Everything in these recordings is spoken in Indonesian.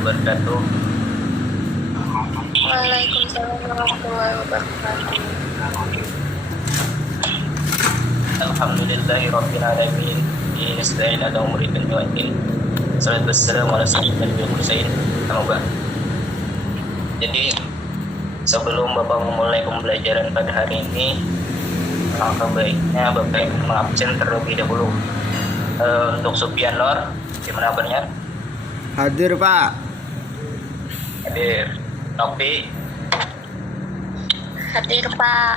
wabarakatuh. Waalaikumsalam warahmatullahi wabarakatuh. Alhamdulillahirabbil alamin. Nasta'in ala umuri dunya wa din. Salatu wassalamu ala sayyidil mursalin. Amma Jadi sebelum Bapak memulai pembelajaran pada hari ini, alangkah baiknya Bapak mengabsen terlebih dahulu. Untuk Supian Nur, gimana kabarnya? Hadir, Pak. Hadir. Nopi, Hadir Pak.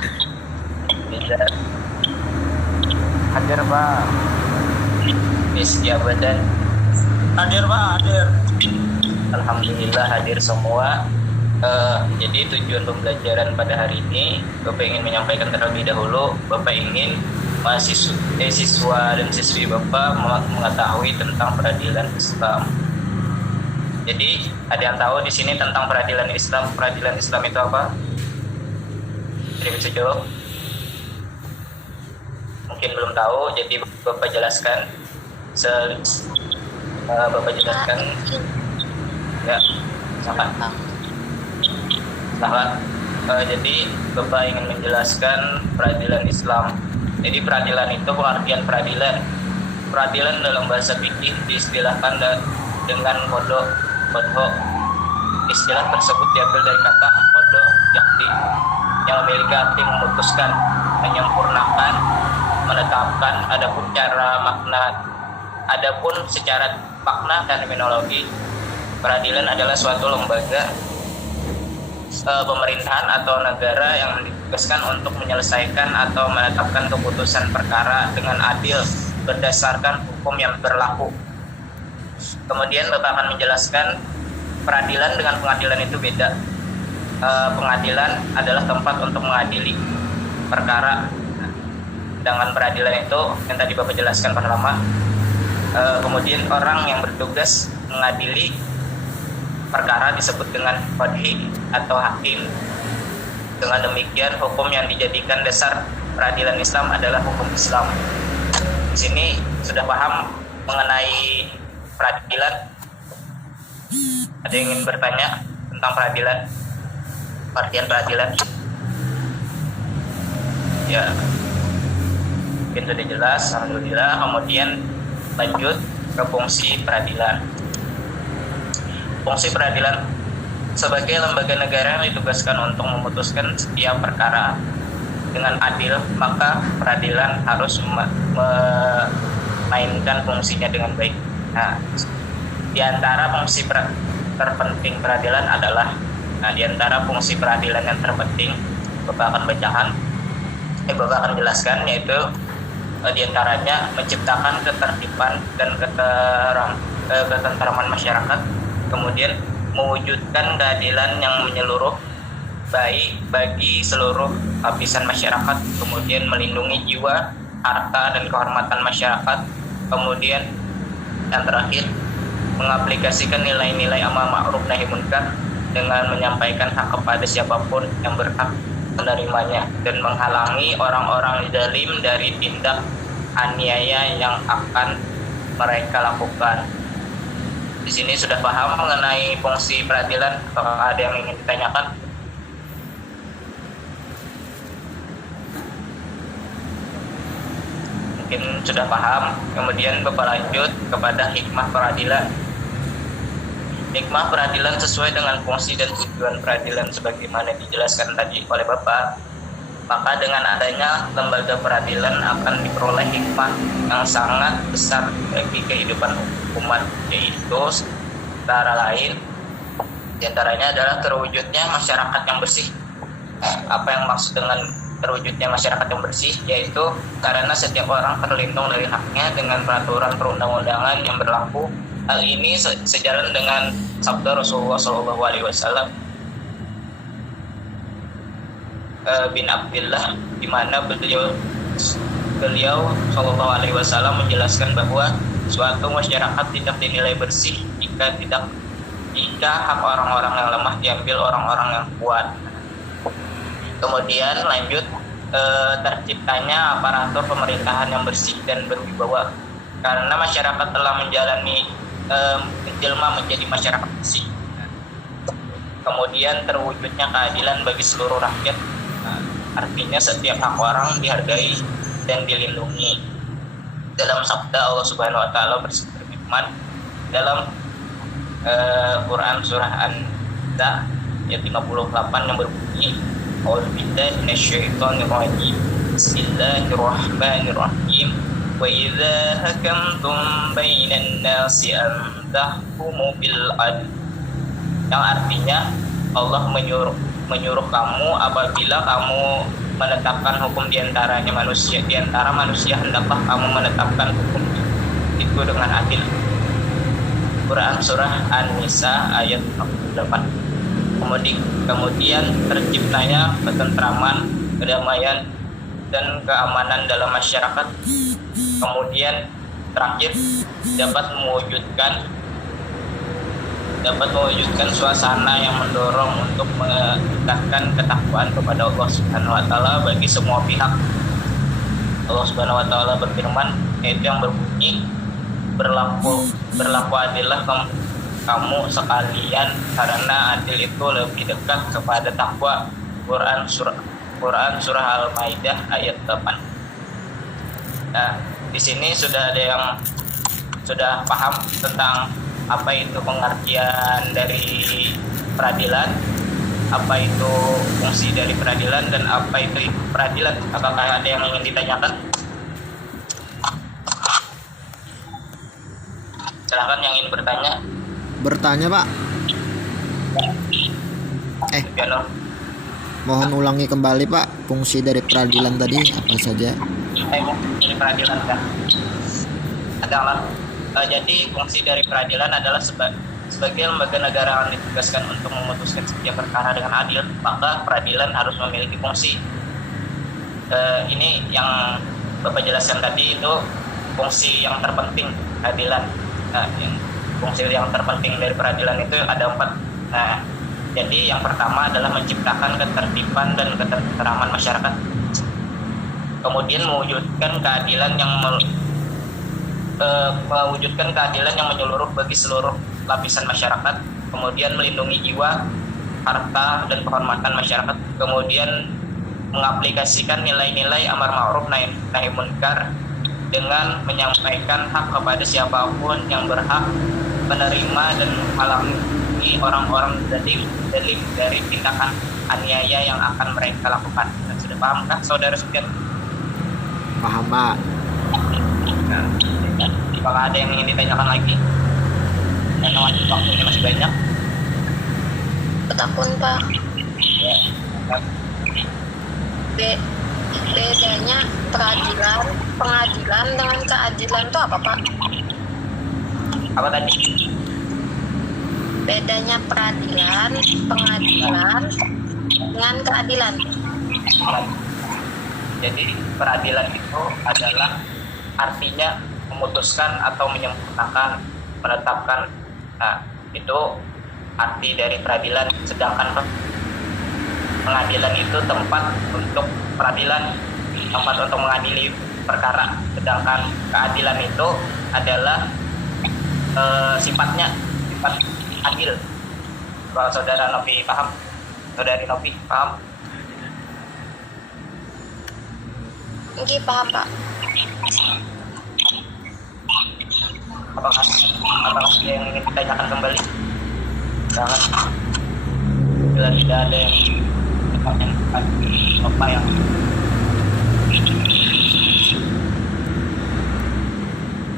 bisa. Hadir Pak. Miss Jabatan. Hadir Pak, hadir. Alhamdulillah hadir semua. Jadi tujuan pembelajaran pada hari ini, Bapak ingin menyampaikan terlebih dahulu, Bapak ingin siswa dan siswi Bapak mengetahui tentang peradilan Islam. Jadi ada yang tahu di sini tentang peradilan Islam? Peradilan Islam itu apa? Jadi bisa jawab? Mungkin belum tahu, jadi Bapak jelaskan. Bapak jelaskan. Ya, silakan. Jadi Bapak ingin menjelaskan peradilan Islam. Jadi peradilan itu pengertian peradilan. Peradilan dalam bahasa fikih diistilahkan dengan kodho. Istilah tersebut diambil dari kata kodho yakti, yang memiliki arti memutuskan, menyempurnakan, menetapkan. Adapun secara makna terminologi, peradilan adalah suatu lembaga pemerintahan atau negara yang ditugaskan untuk menyelesaikan atau menetapkan keputusan perkara dengan adil berdasarkan hukum yang berlaku. Kemudian Bapak akan menjelaskan peradilan dengan pengadilan itu beda. Pengadilan adalah tempat untuk mengadili perkara. Dengan peradilan itu yang tadi Bapak jelaskan pertama. Kemudian orang yang bertugas mengadili perkara disebut dengan qadhi atau hakim. Dengan demikian hukum yang dijadikan dasar peradilan Islam adalah hukum Islam. Di sini sudah paham mengenai peradilan? Ada yang ingin bertanya tentang peradilan? Pengertian peradilan? Ya, mungkin sudah jelas, alhamdulillah. Kemudian lanjut ke fungsi peradilan. Fungsi peradilan sebagai lembaga negara yang ditugaskan untuk memutuskan setiap perkara dengan adil, maka peradilan harus memainkan fungsinya dengan baik. Nah, di antara fungsi terpenting peradilan adalah, di antara fungsi peradilan yang terpenting, Bapak akan jelaskan, yaitu di antaranya menciptakan ketertiban dan ketentraman masyarakat, kemudian mewujudkan keadilan yang menyeluruh baik bagi seluruh lapisan masyarakat, kemudian melindungi jiwa, harta, dan kehormatan masyarakat, kemudian yang terakhir mengaplikasikan nilai-nilai amar ma'ruf nahi munkar dengan menyampaikan hak kepada siapapun yang berhak menerimanya dan menghalangi orang-orang zalim dari tindak aniaya yang akan mereka lakukan. Di sini sudah paham mengenai fungsi peradilan? Apakah ada yang ingin ditanyakan? Mungkin sudah paham. Kemudian Bapak lanjut kepada hikmah peradilan. Hikmah peradilan sesuai dengan fungsi dan tujuan peradilan sebagaimana dijelaskan tadi oleh Bapak. Maka dengan adanya lembaga peradilan akan diperoleh hikmah yang sangat besar bagi kehidupan umat, yaitu antara lain diantaranya adalah terwujudnya masyarakat yang bersih. Apa yang maksud dengan terwujudnya masyarakat yang bersih? Yaitu karena setiap orang terlindung dari haknya dengan peraturan perundang-undangan yang berlaku. Hal ini sejalan dengan sabda Rasulullah SAW bin Abdullah, di mana beliau SAW menjelaskan bahwa suatu masyarakat tidak dinilai bersih jika hak orang-orang yang lemah diambil orang-orang yang kuat. Kemudian lanjut, terciptanya aparatur pemerintahan yang bersih dan berwibawa karena masyarakat telah menjalani menjelma menjadi masyarakat bersih. kemudian terwujudnya keadilan bagi seluruh rakyat. Nah, artinya setiap hak orang dihargai dan dilindungi. Dalam sabda Allah Subhanahu wa taala berfirman dalam Quran surah An-Nisa ayat 58 yang berbunyi A'udzu billahi minasyaitonir rajim. Bismillahirrahmanirrahim. Wa idza hakamtum bainan nasi an tahkumu bil adl. Yang artinya Allah menyuruh kamu apabila kamu menetapkan hukum di antara manusia hendaklah kamu menetapkan hukum itu dengan adil. Quran surah An-Nisa ayat 48. Kemudian terciptanya ketentraman, kedamaian dan keamanan dalam masyarakat. Kemudian terakhir dapat mewujudkan suasana yang mendorong untuk meningkatkan ketakwaan kepada Allah Subhanahu wa taala bagi semua pihak. Allah Subhanahu wa taala berfirman, yaitu yang berbunyi berlaku adillah kamu sekalian karena adil itu lebih dekat kepada takwa. Quran surah Al-Maidah ayat 8. Nah, di sini sudah ada yang sudah paham tentang apa itu pengertian dari peradilan, apa itu fungsi dari peradilan, dan apa itu peradilan. Apakah ada yang ingin ditanyakan? Silakan yang ingin bertanya. Bertanya, Pak. Piano. Mohon ulangi kembali, Pak, fungsi dari peradilan tadi apa saja? Dari peradilan kan adalah jadi fungsi dari peradilan adalah sebagai lembaga negara yang ditugaskan untuk memutuskan setiap perkara dengan adil, maka peradilan harus memiliki fungsi. Ini yang Bapak jelaskan tadi itu fungsi yang terpenting peradilan. Fungsi yang terpenting dari peradilan itu ada 4. Nah, jadi yang pertama adalah menciptakan ketertiban dan ketentraman masyarakat. Kemudian mewujudkan keadilan yang menyeluruh bagi seluruh lapisan masyarakat. Kemudian melindungi jiwa, harta, dan kehormatan masyarakat. Kemudian mengaplikasikan nilai-nilai amar ma'ruf nahi munkar dengan menyampaikan hak kepada siapapun yang berhak menerima dan menghalangi orang-orang zalim dari tindakan aniaya yang akan mereka lakukan. Sudah pahamkah saudara sekalian? Paham, Pak. Nah, apakah ada yang ingin ditanyakan lagi? Karena waktunya masih banyak. Betakun Pak. Ya. Bedanya pengadilan dengan keadilan itu apa, Pak? Apa tadi? Bedanya pengadilan dengan keadilan. Jadi peradilan itu adalah artinya memutuskan atau menyempurnakan, menetapkan. Nah, itu arti dari peradilan. Sedangkan pengadilan itu tempat untuk peradilan, tempat untuk mengadili perkara. Sedangkan keadilan itu adalah sifat adil. Kalau saudara Novi paham, saudari Novi paham? Oke, paham, Pak. Apakah ada yang ingin ditanyakan kembali? Jangan. Bila tidak ada yang ditanyakan, apa yang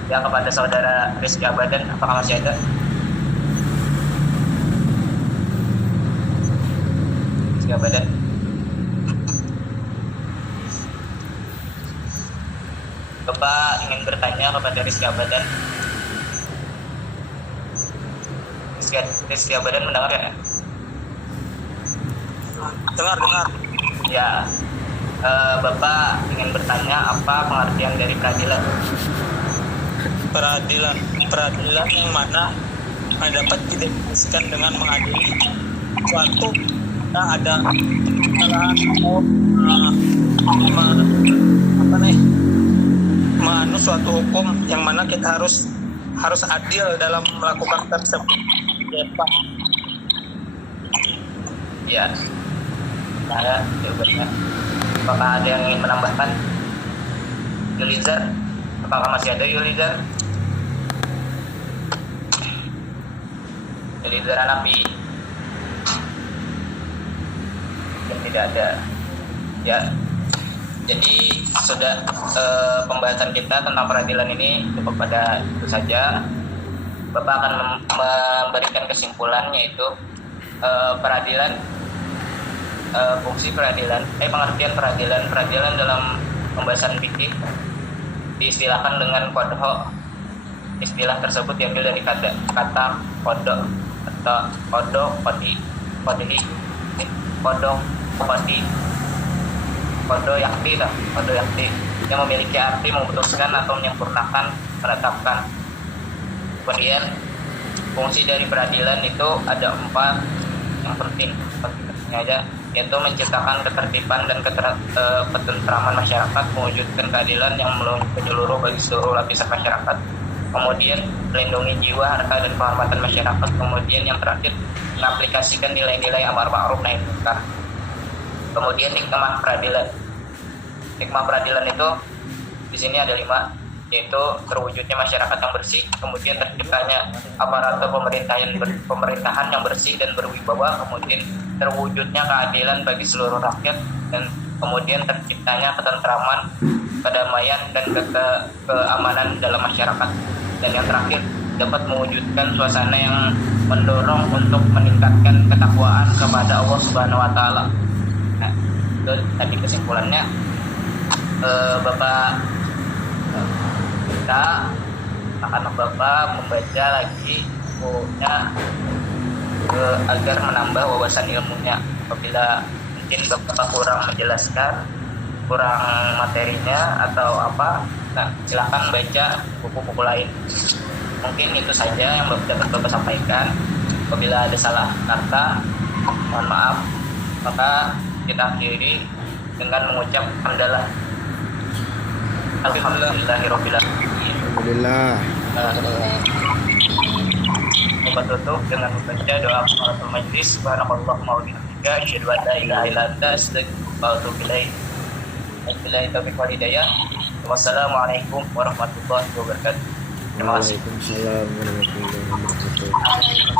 ya kepada saudara Rizky Abadan, apakah masih ada? Rizky Abadan. Bapak ingin bertanya kepada Rizky Abadan. Rizky Abadan mendengar ya? Dengar. Ya, Bapak ingin bertanya apa pengertian dari peradilan? Peradilan yang mana dapat didefinisikan dengan mengadili suatu ada kesalahan atau suatu hukum yang mana kita harus adil dalam melakukan tersebut. Ya, Pak. Ya, ada jawabannya. Apakah ada yang ingin menambahkan? Yulizar, apakah masih ada Yulizar? Yulizar Anapi? Yang tidak ada. Ya, jadi sudah pembahasan kita tentang peradilan ini cukup pada itu saja. Bapak akan memberikan kesimpulan, yaitu peradilan, fungsi peradilan, pengertian peradilan dalam pembahasan fikih diistilahkan dengan qadha. Istilah tersebut diambil dari kata qadha atau qadhi, qadha yakti yang memiliki arti memutuskan atau menyempurnakan, menetapkan. Kemudian fungsi dari peradilan itu ada 4 yang penting aja, yaitu menciptakan ketertiban dan ketentraman masyarakat, mewujudkan keadilan yang menyeluruh bagi seluruh lapisan masyarakat, kemudian melindungi jiwa, harta, dan kehormatan masyarakat, kemudian yang terakhir mengaplikasikan nilai-nilai amar ma'ruf nahi munkar. Kemudian hikmah peradilan. Hikmah peradilan itu di sini ada 5, yaitu terwujudnya masyarakat yang bersih, kemudian terciptanya aparatur pemerintahan yang bersih dan berwibawa, kemudian terwujudnya keadilan bagi seluruh rakyat, dan kemudian terciptanya ketentraman, kedamaian, dan keamanan dalam masyarakat. Dan yang terakhir, dapat mewujudkan suasana yang mendorong untuk meningkatkan ketakwaan kepada Allah Subhanahu wa taala. Nah, itu tadi kesimpulannya. Bapak kita akan Bapak membaca lagi bukunya agar menambah wawasan ilmunya. Apabila mungkin Bapak kurang menjelaskan, kurang materinya atau apa, nah silakan baca buku-buku lain. Mungkin itu saja yang dapat Bapak sampaikan. Apabila ada salah kata, mohon maaf. Maka kita akhiri dengan mengucap hamdalah. Alhamdulillahirabbil alamin. Alhamdulillah. Kita tutup dengan membaca doa kafaratul majlis. Subhanakallahumma wa bihamdika asyhadu an la ilaha illa anta astaghfiruka wa atubu ilaik. Wabillahi taufiq wal hidayah. Wassalamualaikum warahmatullahi wabarakatuh. Terima kasih. Waalaikumsalam warahmatullahi wabarakatuh.